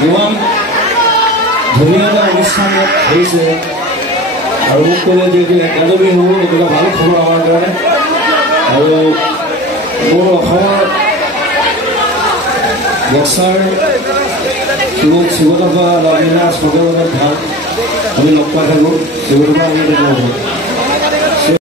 ইমান ধুনীয়া এটা অনুষ্ঠান হৈছে আৰু মোক ক'লে যে এইটো একাডেমি হ'ব এইটো ভাল খবৰ আমাৰ কাৰণে আৰু মোৰ অসমৰ বক্সাৰ শিৱদফা লাভলীনা স্পৰ্টৰ ভাল আমি লগ পাই থাকোঁ শিৱদফা আমি